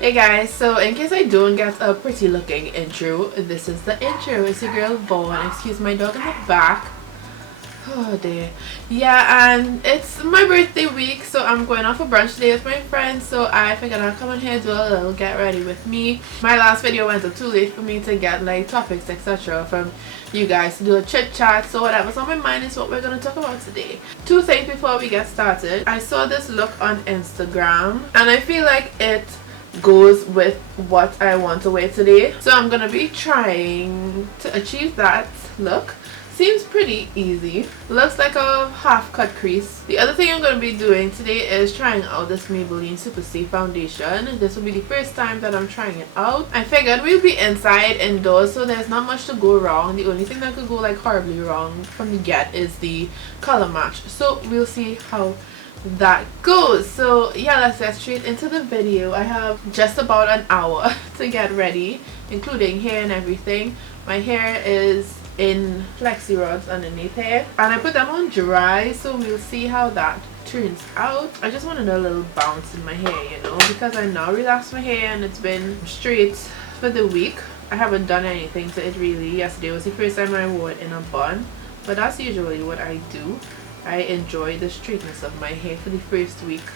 Hey guys, so in case I don't get a pretty looking intro, this is the intro. It's your girl Vaughn. Excuse my dog in the back. Oh dear. Yeah, and it's my birthday week, so I'm going off a brunch today with my friends, so I figured I'll come in here and do a little get ready with me. My last video went up too late for me to get like topics etc from you guys to do a chit chat, so whatever's on my mind is what we're going to talk about today. Two things before we get started. I saw this look on Instagram and I feel like it goes with what I want to wear today, so I'm gonna be trying to achieve that look. Seems pretty easy. Looks like a half cut crease. The other thing I'm going to be doing today is trying out this Maybelline Superstay foundation. This will be the first time that I'm trying it out. I figured we'll be inside indoors, so there's not much to go wrong. The only thing that could go like horribly wrong from the get is the color match, so we'll see how that goes. So yeah, let's get straight into the video. I have just about an hour to get ready, including hair and everything. My hair is in flexi rods underneath here and I put them on dry, so we'll see how that turns out. I just wanted a little bounce in my hair, you know, because I now relaxed my hair and it's been straight for the week. I haven't done anything to it really. Yesterday was the first time I wore it in a bun, but that's usually what I do. I enjoy the straightness of my hair for the first week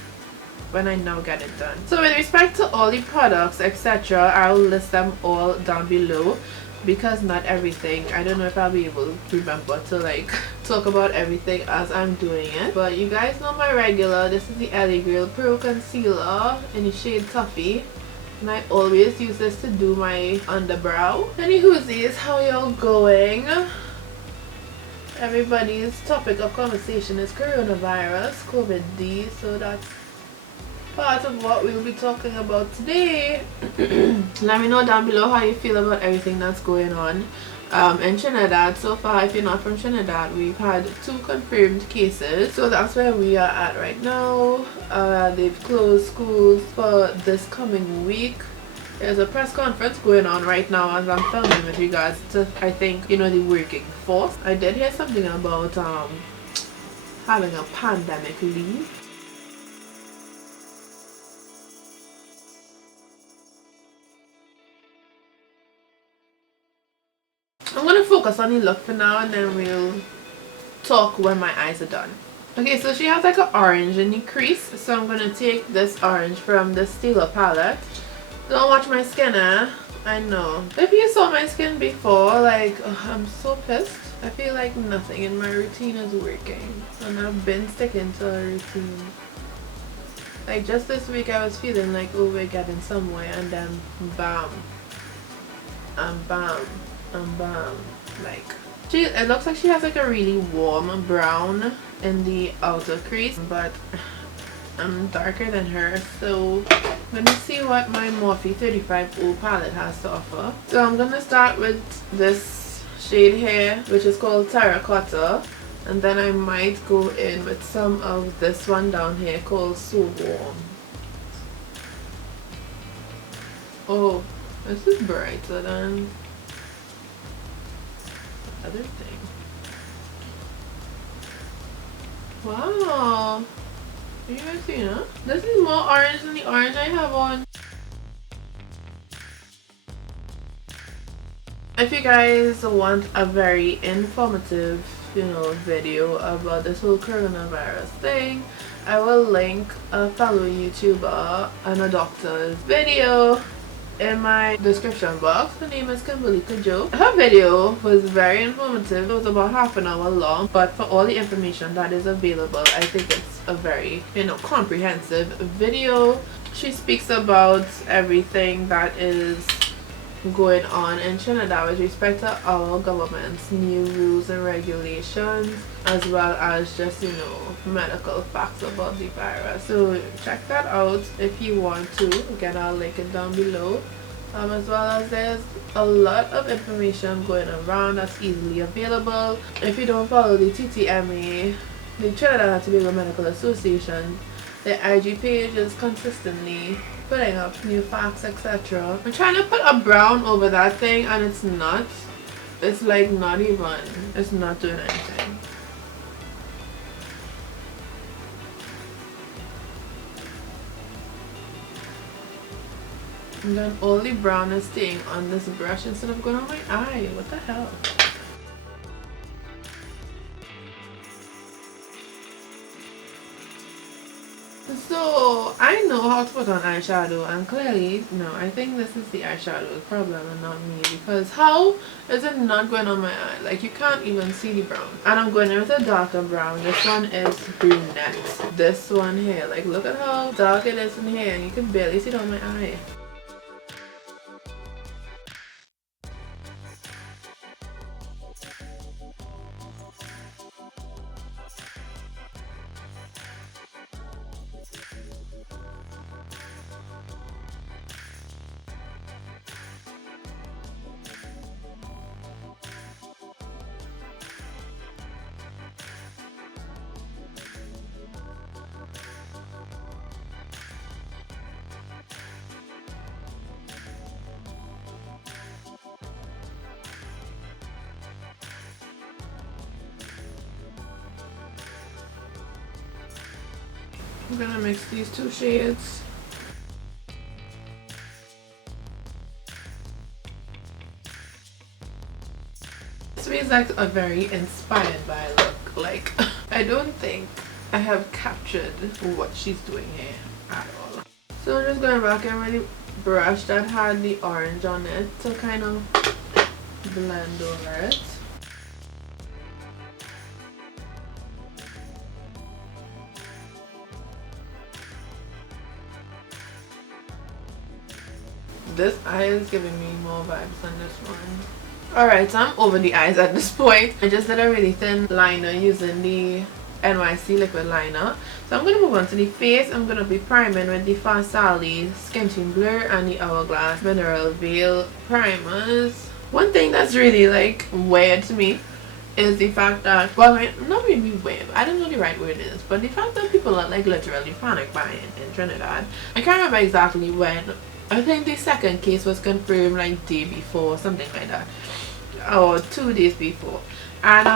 when I now get it done. So with respect to all the products etc, I'll list them all down below, because not everything, I don't know if I'll be able to remember to like talk about everything as I'm doing it, but you guys know my regular. This is the LA Girl Pro Concealer in the shade Toffee, and I always use this to do my underbrow. Anywhoosies, how y'all going? Everybody's topic of conversation is coronavirus, COVID-D, so that's part of what we'll be talking about today. Let me know down below how you feel about everything that's going on in Trinidad. So far, if you're not from Trinidad, we've had 2 confirmed cases, so that's where we are at right now. They've closed schools for this coming week. There's a press conference going on right now as I'm filming with regards to, I think, you know, the working force. I did hear something about having a pandemic leave. I'm going to focus on the look for now and then we'll talk when my eyes are done. Okay, so she has like an orange in the crease, so I'm going to take this orange from the Stila palette. Don't watch my skin, eh? I know. If you saw my skin before, like, I'm so pissed. I feel like nothing in my routine is working, and I've been sticking to a routine. Like just this week I was feeling like, oh, we're getting somewhere, and then bam and bam and bam. Like, it looks like she has like a really warm brown in the outer crease, but I'm darker than her, so let me see what my Morphe 35O palette has to offer. So I'm gonna start with this shade here, which is called Terracotta, and then I might go in with some of this one down here called So Warm. Oh, this is brighter than the other thing. Wow. You guys see, huh? This is more orange than the orange I have on. If you guys want a very informative, you know, video about this whole coronavirus thing, I will link a fellow YouTuber and a doctor's video in my description box. Her name is Kenzie Beauty. Her video was very informative. It was about half an hour long, but for all the information that is available, I think it's a very, you know, comprehensive video. She speaks about everything that is going on in Trinidad with respect to our government's new rules and regulations, as well as just, you know, medical facts about the virus. So check that out if you want to. Again, I'll link it down below. As well as there's a lot of information going around that's easily available. If you don't follow the TTMA, the Trinidad Tobago Medical Association, the IG page is consistently putting up new facts etc. I'm trying to put a brown over that thing and it's not. It's like not even. It's not doing anything. And then all the brown is staying on this brush instead of going on my eye. What the hell? So I know how to put on eyeshadow, and clearly no, I think this is the eyeshadow problem and not me, because how is it not going on my eye? Like, you can't even see the brown. And I'm going in with a darker brown. This one is brunette. This one here, like, look at how dark it is in here, and you can barely see it on my eye. I'm gonna mix these two shades. This is like a very inspired by look. Like, I don't think I have captured what she's doing here at all. So I'm just going back in with the brush that had the orange on it to kind of blend over it. This eye is giving me more vibes than this one. Alright, so I'm over the eyes at this point. I just did a really thin liner using the NYC liquid liner. So I'm going to move on to the face. I'm going to be priming with the Farsali Skintune Blur and the Hourglass Mineral Veil primers. One thing that's really like weird to me is the fact that, well, not really weird, I don't know the right word is, but the fact that people are like literally panic buying in Trinidad. I can't remember exactly when. I think the second case was confirmed like day before, something like that, or 2 days before. And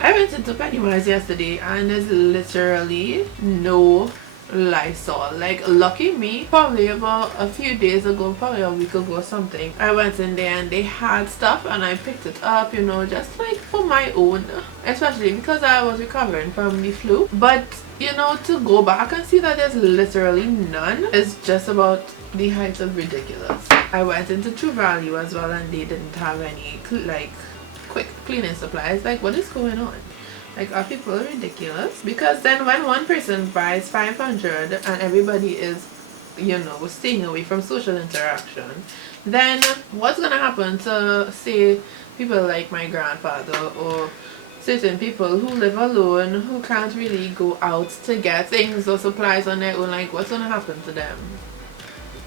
I went into Pennywise yesterday, and there's literally no Lysol. Like, lucky me, probably about a few days ago, probably a week ago or something, I went in there and they had stuff, and I picked it up, you know, just like for my own, especially because I was recovering from the flu. But you know, to go back and see that there's literally none is just about the height of ridiculous. I went into True Value as well, and they didn't have any like quick cleaning supplies. Like, what is going on? Like, are people ridiculous? Because then when one person buys 500 and everybody is, you know, staying away from social interaction, then what's gonna happen to, say, people like my grandfather or certain people who live alone, who can't really go out to get things or supplies on their own? Like, what's gonna happen to them?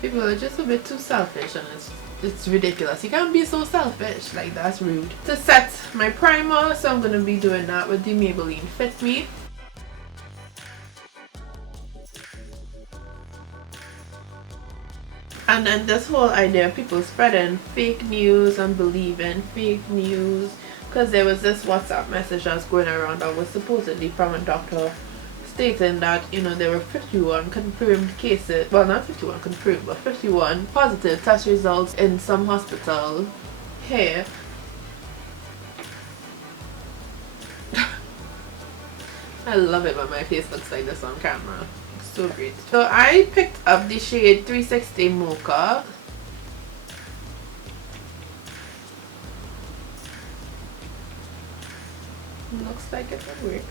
People are just a bit too selfish, and it's ridiculous. You can't be so selfish. Like, that's rude. To set my primer, so I'm gonna be doing that with the Maybelline Fit Me. And then this whole idea of people spreading fake news and believing fake news, because there was this WhatsApp message that was going around that was supposedly from a doctor stating that, you know, there were 51 confirmed cases, well, not 51 confirmed, but 51 positive test results in some hospital here. I love it when my face looks like this on camera. It's so great. So I picked up the shade 360 Mocha. Looks like it would work.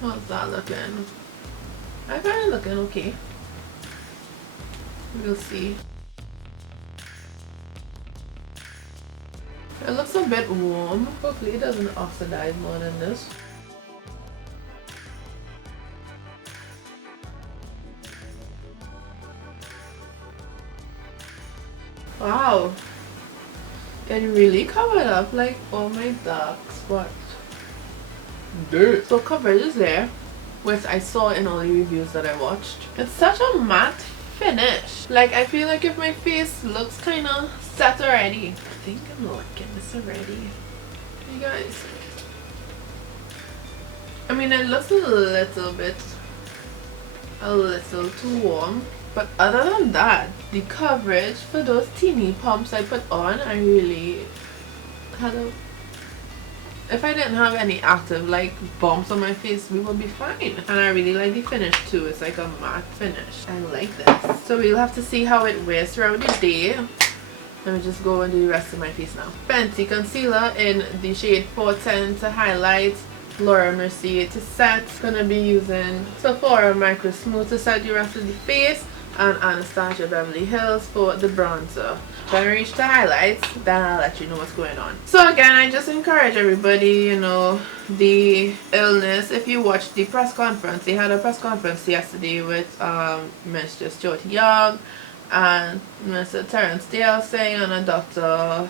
How's that looking? I find it looking okay. We'll see. It looks a bit warm. Hopefully it doesn't oxidize more than this. Wow. It really covered up like all my dark spots. Dirt. So coverage is there, which I saw in all the reviews that I watched. It's such a matte finish. Like, I feel like if my face looks kind of set already, I think I'm liking this already. You guys, I mean, it looks a little bit a little too warm. But other than that, the coverage for those teeny pumps I put on, I really had a... If I didn't have any active like bumps on my face, we would be fine. And I really like the finish too. It's like a matte finish. I like this. So we'll have to see how it wears throughout the day. Let me just go and do the rest of my face now. Fenty concealer in the shade 410 to highlight. Laura Mercier to set. Gonna be using Sephora Microsmooth to set the rest of the face, and Anastasia Beverly Hills for the bronzer. When I reach the highlights, then I'll let you know what's going on. So again, I just encourage everybody, you know, the illness. If you watched the press conference, they had a press conference yesterday with Mr. Stuart Young and Mr. Terrence Dale saying, and a doctor,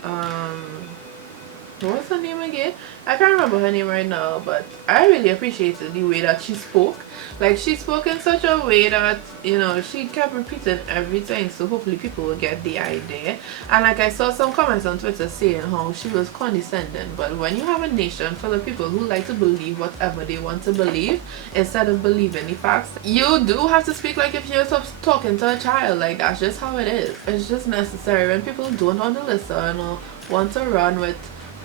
what's her name again? I can't remember her name right now, but I really appreciated the way that she spoke. Like, she spoke in such a way that, you know, she kept repeating everything, so hopefully people will get the idea. And like, I saw some comments on Twitter saying how she was condescending, but when you have a nation full of people who like to believe whatever they want to believe instead of believing the facts, you do have to speak like if you're talking to a child. Like, that's just how it is. It's just necessary when people don't want to listen or want to run with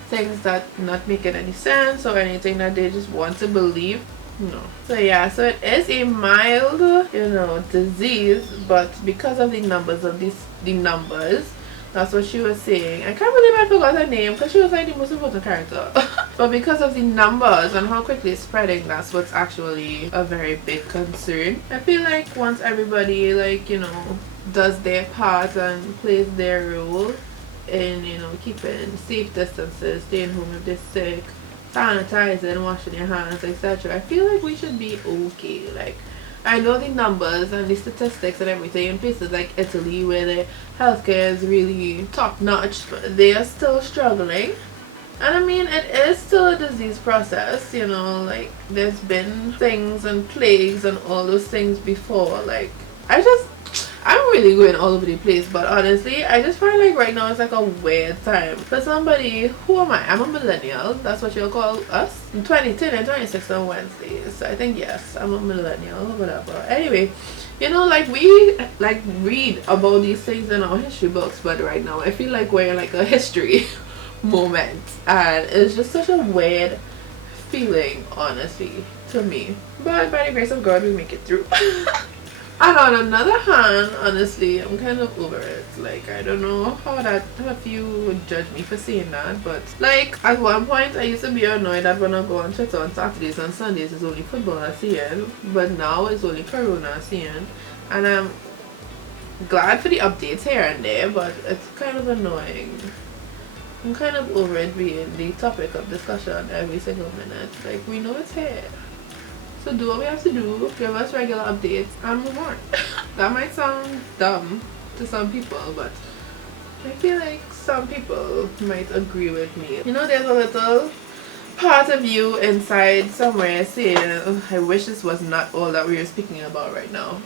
things that not making any sense or anything that they just want to believe. No. So yeah, so it is a mild, you know, disease, but because of the numbers of the numbers, that's what she was saying. I can't believe I forgot her name because she was like the most important character. But because of the numbers and how quickly it's spreading, that's what's actually a very big concern. I feel like once everybody, like, you know, does their part and plays their role in, you know, keeping safe distances, staying home if they're sick, sanitizing, washing your hands, etc., I feel like we should be okay. Like, I know the numbers and the statistics and everything in places like Italy where the healthcare is really top notch, but they are still struggling. And I mean, it is still a disease process, you know, like there's been things and plagues and all those things before. Like, I'm really going all over the place, but honestly, I just find like right now it's like a weird time. For somebody, who am I? I'm a millennial. That's what you'll call us. I'm 22 and 26 on Wednesdays. So I think, yes, I'm a millennial, whatever. Anyway, you know, like we like read about these things in our history books, but right now I feel like we're in like a history moment. And it's just such a weird feeling, honestly, to me. But by the grace of God, we make it through. And on another hand, honestly, I'm kind of over it. Like, I don't know how you would judge me for saying that, but like at one point I used to be annoyed that when I go on Twitter on Saturdays and Sundays it's only football I see it, but now it's only Corona I see it. And I'm glad for the updates here and there, but it's kind of annoying. I'm kind of over it being the topic of discussion every single minute. Like, we know it's here. So do what we have to do, give us regular updates, and move on. That might sound dumb to some people, but I feel like some people might agree with me. You know, there's a little part of you inside somewhere saying, oh, I wish this was not all that we are speaking about right now.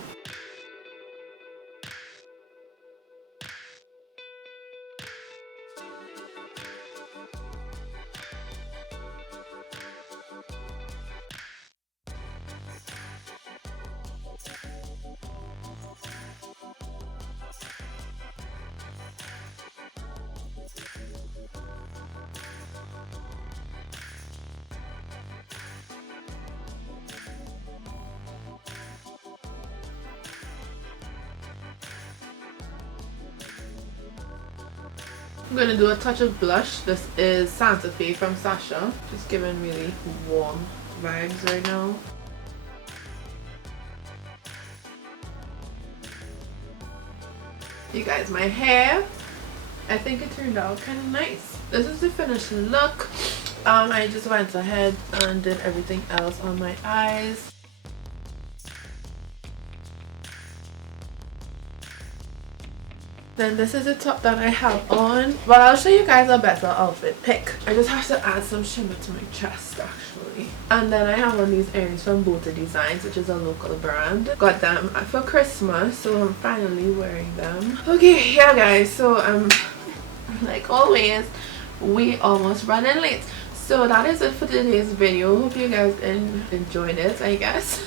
I'm going to do a touch of blush. This is Santa Fe from Sacha. Just giving really warm vibes right now. You guys, my hair, I think it turned out kind of nice. This is the finished look. I just went ahead and did everything else on my eyes. Then this is the top that I have on, but I'll show you guys a better outfit pick. I just have to add some shimmer to my chest actually. And then I have on these earrings from Boater Designs, which is a local brand. Got them for Christmas, so I'm finally wearing them. Okay, yeah guys, so like always, we almost running late. So that is it for today's video. Hope you guys enjoyed it, I guess.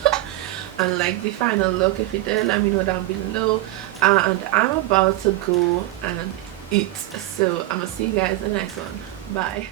and like the final look. If you did, let me know down below. And I'm about to go and eat, so I'm gonna see you guys in the next one. Bye.